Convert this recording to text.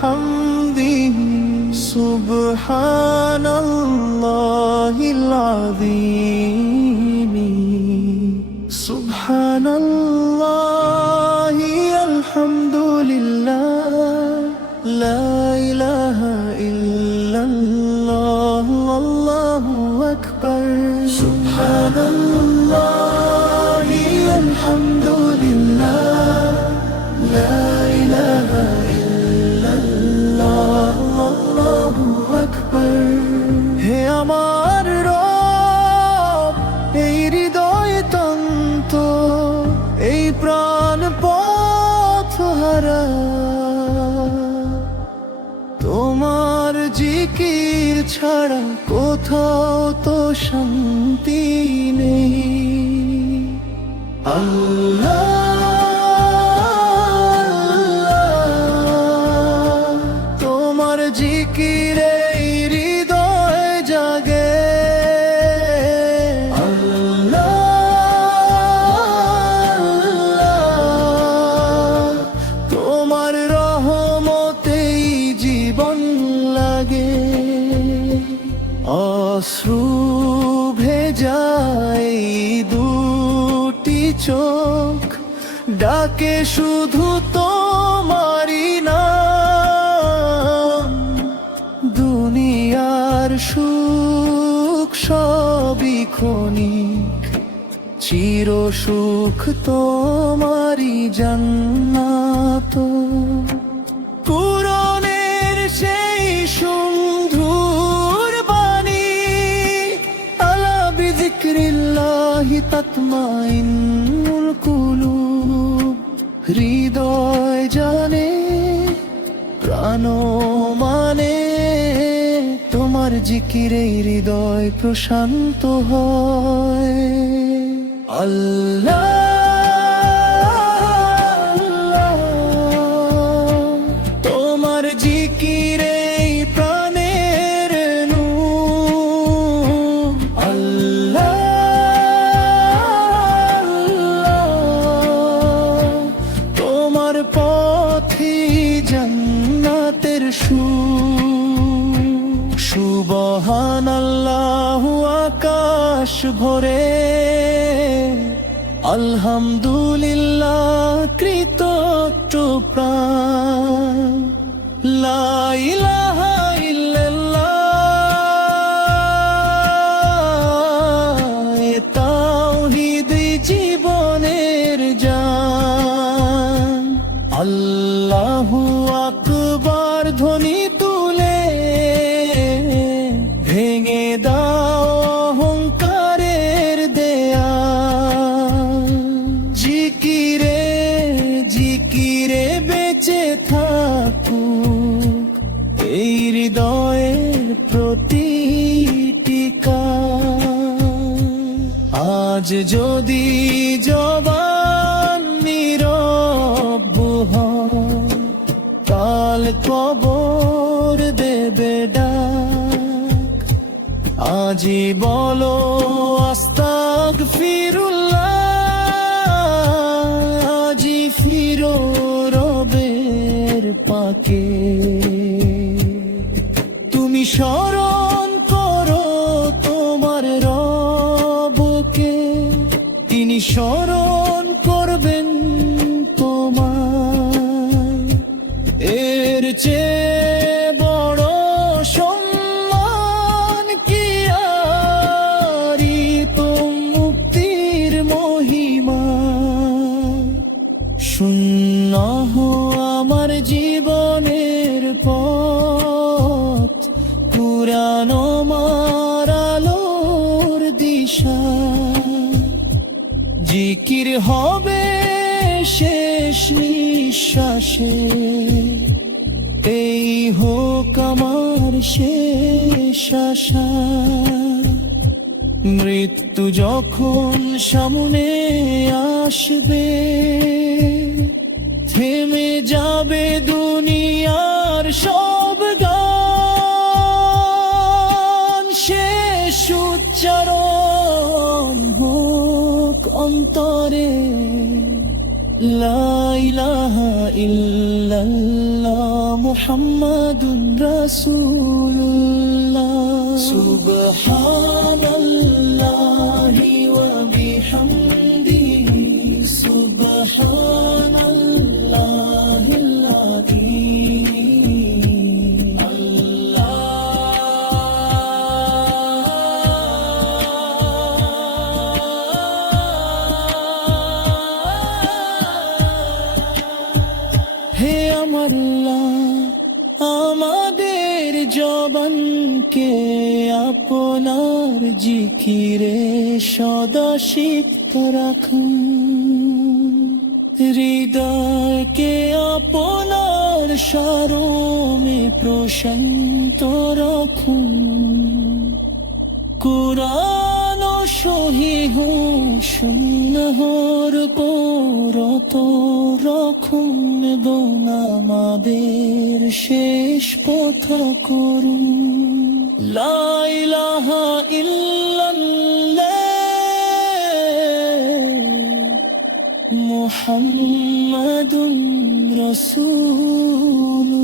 বিহামদিহি সুবহানাল্লাহিল আযীম সুবহানাল্লাহি আলহামদুলিল্লাহ লা ইলাহা ইল্লাল্লাহ আল্লাহু আকবার সুবহানাল্লাহি আলহামদুলিল্লাহ লা ইলাহা ইল্লাল্লাহ আল্লাহু আকবার। হে আমার রব, এই হৃদয় তন্ত, এই প্রাণ পথহারা, তোমার জিকির ছাড়া কোথাও তো শান্তি নেই। আল্লাহ তোমার জিকিরে হৃদয় জাগে। আল্লাহ তোমার রহমতেই জীবন লাগে। অশ্রু ভেজায় দুটি চোখ, ডাকে শুধু তোমারি নাম। দুনিয়ার সুখ সবই ক্ষণিক, চির সুখ তোমারি জান্নাত। কুরআনের সেই সুমধুর বাণী, আলা বিযিকরিল্লাহি তাতমাইন্নুল কুলুব। হৃদয় জানে, প্রাণ মানে, তোমার জিকিরে হৃদয় প্রশান্ত হয়। আল্লাহ তোমার জিকিরে প্রাণের নূর। আল্লাহ তোমার পথে জান্নাতের সুর। সুবহানাল্লাহু আকাশ ভরে, আলহামদুলিল্লাহ কৃতজ্ঞ প্রাণ। লা ইলাহা ইল্লাল্লাহ এ তাওহীদ জীবনের জান। আল্লাহু আকবার ধ্বনি তুলে ভেঙে দাও অহংকারের দেয়াল। জিকিরে জিকিরে বেঁচে থাকুক এই হৃদয়ের প্রতিটি কান। আজ যদি জবান নীরব হয়, কাল কবর দেবে ডাক। আজি বলো আস্তাগফিরুল্লাহ, আজি ফিরো রবের পাকে। তুমি স্মরণ করো তোমার রবকে, তিনি স্মরণ করবেন তোমায়। এর চেয়ে বড় সম্মান কি আরি তো মুক্তির মহিমা। শূন্য আমার জীবনের পথ, কুরআন আমার আলোর দিশা। জিকির হবে শেষ নিঃশ্বাসে, এই হোক আমার শেষ আশা। মৃত্যু যখন সামনে আসবে, থেমে যাবে দুনিয়ার সব গান। শেষ উচ্চারণ হোক অন্তরে, লা ইলাহা ইল্লাল্লাহ মুহাম্মাদুর রাসূলুল্লাহ সুবহানাল্লাহি ওয়া বিহামদিহি সুবহানাল্লাহিল আযীম হে আমার আল্লাহ, আমাদের জবানকে আপনার জিকিরে সদা সিক্ত রাখুন, হৃদয়কে আপনার সারমে প্রশান্ত রাখুন। কুরআন ও সহিহ সুন্নাহর পরত রাখুন এবং আমাদের শেষ পথ করুন। লা ইলাহা ইল্লাল্লাহ মুহাম্মাদুর রাসূলুল্লাহ।